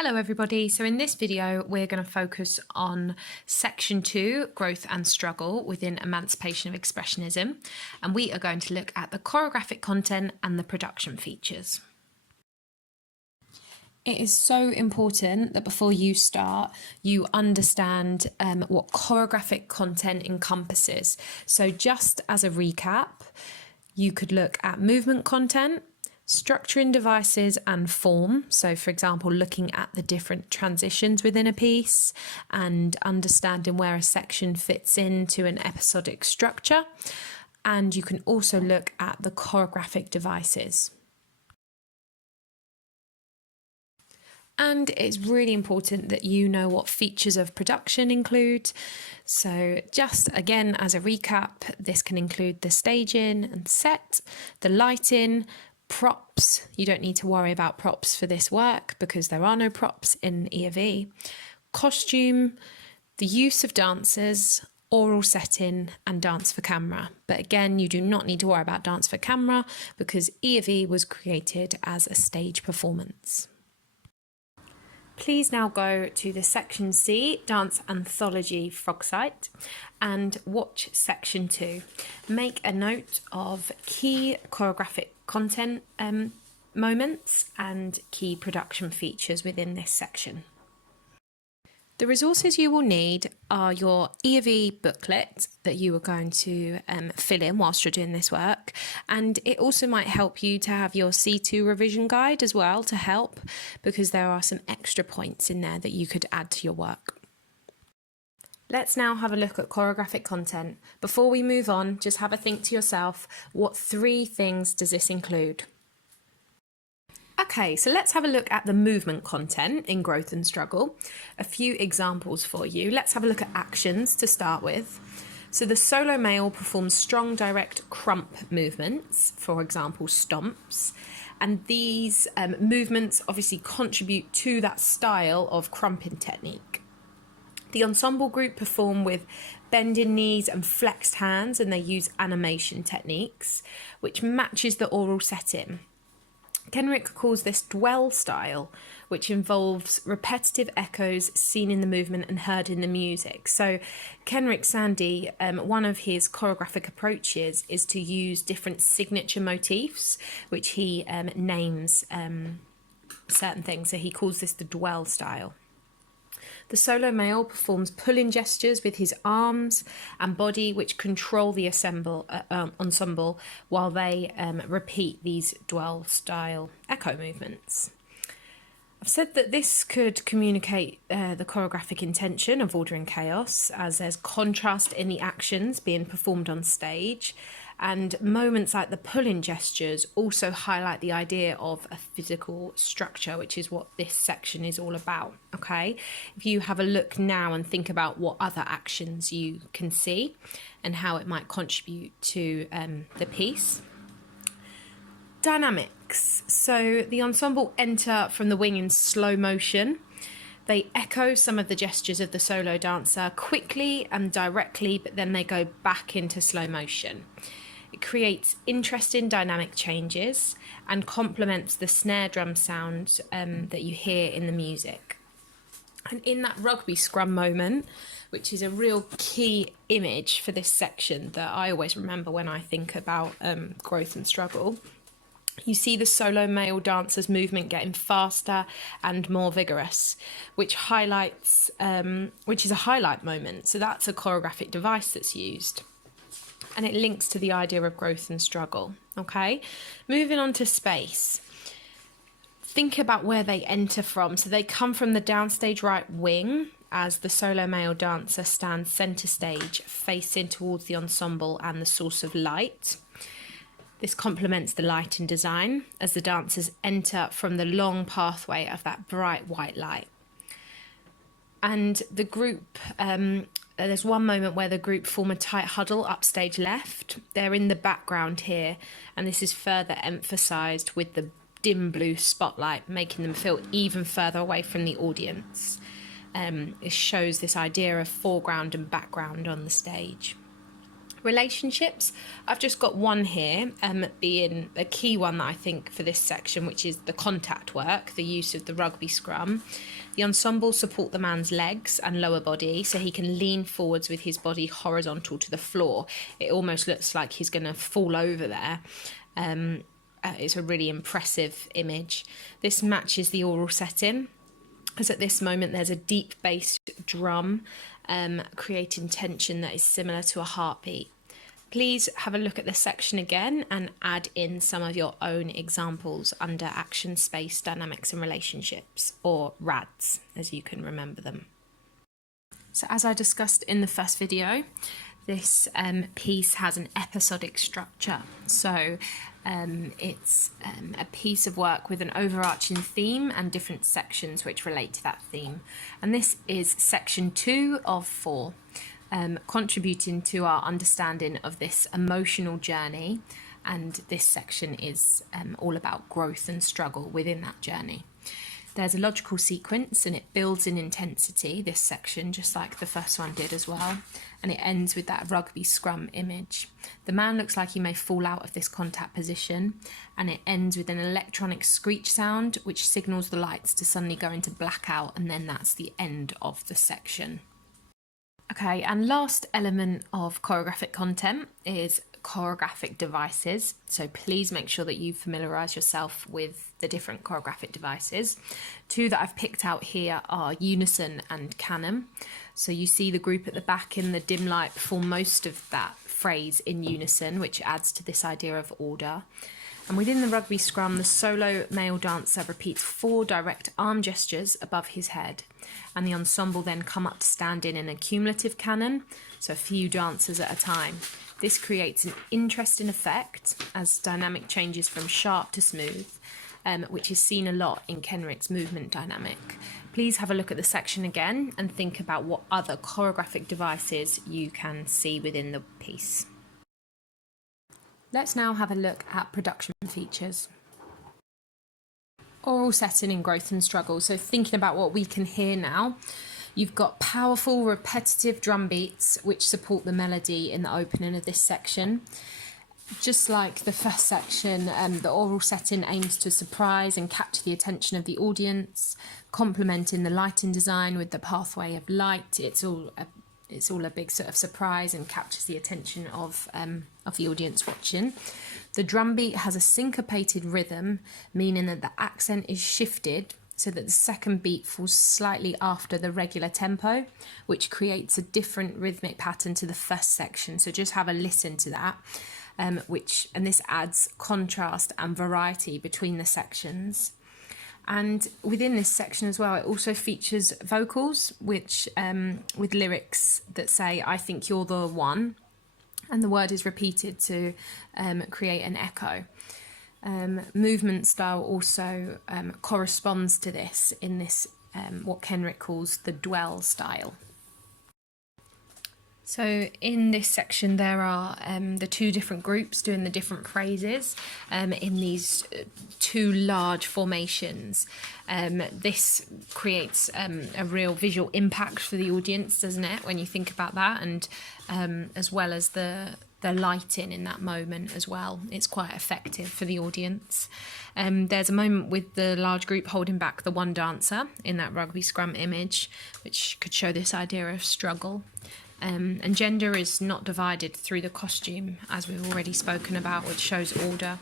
Hello everybody, so in this video we're going to focus on section 2, growth and struggle within Emancipation of Expressionism, and we are going to look at the choreographic content and the production features. It is so important that before you start, you understand what choreographic content encompasses. So just as a recap, you could look at movement content, structuring devices and form. So for example, looking at the different transitions within a piece and understanding where a section fits into an episodic structure. And you can also look at the choreographic devices. And it's really important that you know what features of production include. So just again, as a recap, this can include the staging and set, the lighting, props. You don't need to worry about props for this work because there are no props in E of E. Costume, the use of dancers, aural setting and dance for camera. But again, you do not need to worry about dance for camera because E of E was created as a stage performance. Please now go to the section C, Dance Anthology Frog Sight, and watch section 2. Make a note of key choreographic content moments and key production features within this section. The resources you will need are your E of E booklet that you are going to fill in whilst you're doing this work, and it also might help you to have your C2 revision guide as well to help, because there are some extra points in there that you could add to your work. Let's now have a look at choreographic content. Before we move on, just have a think to yourself, what 3 things does this include? Okay, so let's have a look at the movement content in Growth and Struggle. A few examples for you. Let's have a look at actions to start with. So the solo male performs strong direct crump movements, for example, stomps. And these movements obviously contribute to that style of crumping technique. The ensemble group perform with bending knees and flexed hands, and they use animation techniques, which matches the aural setting. Kenrick calls this dwell style, which involves repetitive echoes seen in the movement and heard in the music. So Kenrick Sandy, one of his choreographic approaches is to use different signature motifs, which he names certain things. So he calls this the dwell style. The solo male performs pulling gestures with his arms and body, which control the ensemble while they repeat these dwell style echo movements. I've said that this could communicate the choreographic intention of order and chaos, as there's contrast in the actions being performed on stage, and moments like the pulling gestures also highlight the idea of a physical structure, which is what this section is all about. Okay, if you have a look now and think about what other actions you can see and how it might contribute to the piece. Dynamics. So the ensemble enter from the wing in slow motion. They echo some of the gestures of the solo dancer quickly and directly, but then they go back into slow motion. It creates interesting dynamic changes and complements the snare drum sound that you hear in the music. And in that rugby scrum moment, which is a real key image for this section that I always remember when I think about growth and struggle, you see the solo male dancer's movement getting faster and more vigorous, which is a highlight moment. So that's a choreographic device that's used. And it links to the idea of growth and struggle. Okay, moving on to space. Think about where they enter from. So they come from the downstage right wing as the solo male dancer stands centre stage, facing towards the ensemble and the source of light. This complements the lighting design as the dancers enter from the long pathway of that bright white light. And the group, there's one moment where the group form a tight huddle upstage left. They're in the background here, and this is further emphasised with the dim blue spotlight, making them feel even further away from the audience. It shows this idea of foreground and background on the stage. Relationships, I've just got one here, being a key one that I think for this section, which is the contact work, the use of the rugby scrum. The ensemble support the man's legs and lower body so he can lean forwards with his body horizontal to the floor. It almost looks like he's going to fall over there. It's a really impressive image. This matches the aural setting, because at this moment there's a deep bass drum creating tension that is similar to a heartbeat. Please have a look at this section again and add in some of your own examples under action, space, dynamics and relationships, or RADs as you can remember them. So as I discussed in the first video, this piece has an episodic structure. So it's a piece of work with an overarching theme and different sections which relate to that theme. And this is section 2 of 4, contributing to our understanding of this emotional journey. And this section is all about growth and struggle within that journey. There's a logical sequence and it builds in intensity, this section, just like the first one did as well. And it ends with that rugby scrum image. The man looks like he may fall out of this contact position, and it ends with an electronic screech sound which signals the lights to suddenly go into blackout, and then that's the end of the section. Okay, and last element of choreographic content is choreographic devices. So please make sure that you familiarise yourself with the different choreographic devices. 2 that I've picked out here are unison and canon. So you see the group at the back in the dim light perform most of that phrase in unison, which adds to this idea of order. And within the rugby scrum, the solo male dancer repeats 4 direct arm gestures above his head, and the ensemble then come up to stand in a cumulative canon, so a few dancers at a time. This creates an interesting effect as dynamic changes from sharp to smooth, which is seen a lot in Kenrick's movement dynamic. Please have a look at the section again and think about what other choreographic devices you can see within the piece. Let's now have a look at production features. Aural setting in growth and struggle. So thinking about what we can hear now, you've got powerful repetitive drum beats which support the melody in the opening of this section. Just like the first section, the aural setting aims to surprise and capture the attention of the audience, complementing the lighting design with the pathway of light. It's all a big sort of surprise and captures the attention of the audience watching. The drum beat has a syncopated rhythm, meaning that the accent is shifted so that the second beat falls slightly after the regular tempo, which creates a different rhythmic pattern to the first section. So just have a listen to that, and this adds contrast and variety between the sections. And within this section as well, it also features vocals, which with lyrics that say, "I think you're the one," and the word is repeated to create an echo. Movement style also corresponds to this in this what Kenrick calls the dwell style. So in this section there are the 2 different groups doing the different phrases in these 2 large formations. This creates a real visual impact for the audience, doesn't it, when you think about that, and as well as the lighting in that moment as well. It's quite effective for the audience. There's a moment with the large group holding back the one dancer in that rugby scrum image, which could show this idea of struggle. And gender is not divided through the costume, as we've already spoken about, which shows order.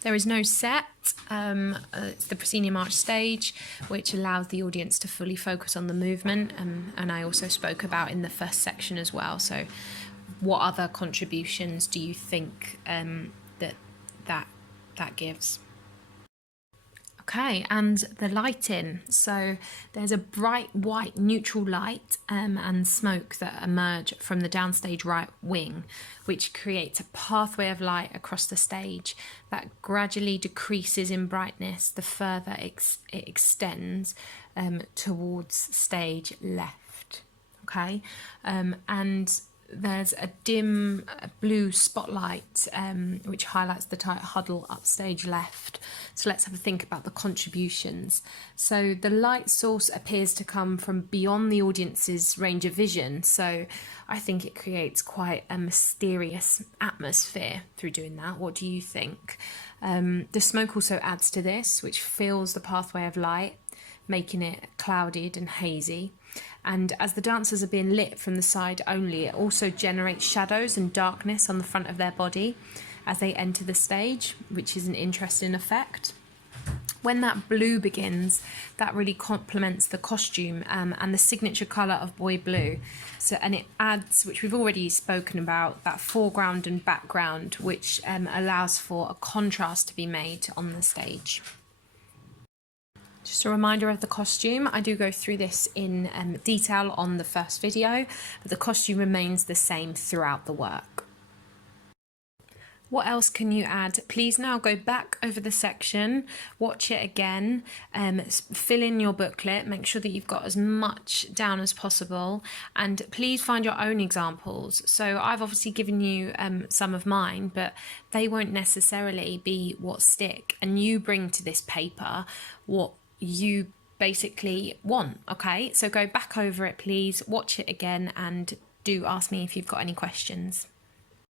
There is no set. It's the proscenium arch stage, which allows the audience to fully focus on the movement, and I also spoke about in the first section as well. So what other contributions do you think that gives? Okay, and the lighting. So there's a bright white neutral light and smoke that emerge from the downstage right wing, which creates a pathway of light across the stage that gradually decreases in brightness the further it extends towards stage left. Okay, and there's a dim blue spotlight which highlights the tight huddle upstage left. So let's have a think about the contributions. So the light source appears to come from beyond the audience's range of vision, so I think it creates quite a mysterious atmosphere through doing that. What do you think? The smoke also adds to this, which fills the pathway of light, making it clouded and hazy. And as the dancers are being lit from the side only, it also generates shadows and darkness on the front of their body as they enter the stage, which is an interesting effect. When that blue begins, that really complements the costume and the signature colour of boy blue. So, and it adds, which we've already spoken about, that foreground and background, which allows for a contrast to be made on the stage. Just a reminder of the costume. I do go through this in detail on the first video, but the costume remains the same throughout the work. What else can you add? Please now go back over the section, watch it again, fill in your booklet, make sure that you've got as much down as possible, and please find your own examples. So I've obviously given you some of mine, but they won't necessarily be what stick, and you bring to this paper what you basically want, okay? So go back over it, please, watch it again, and do ask me if you've got any questions.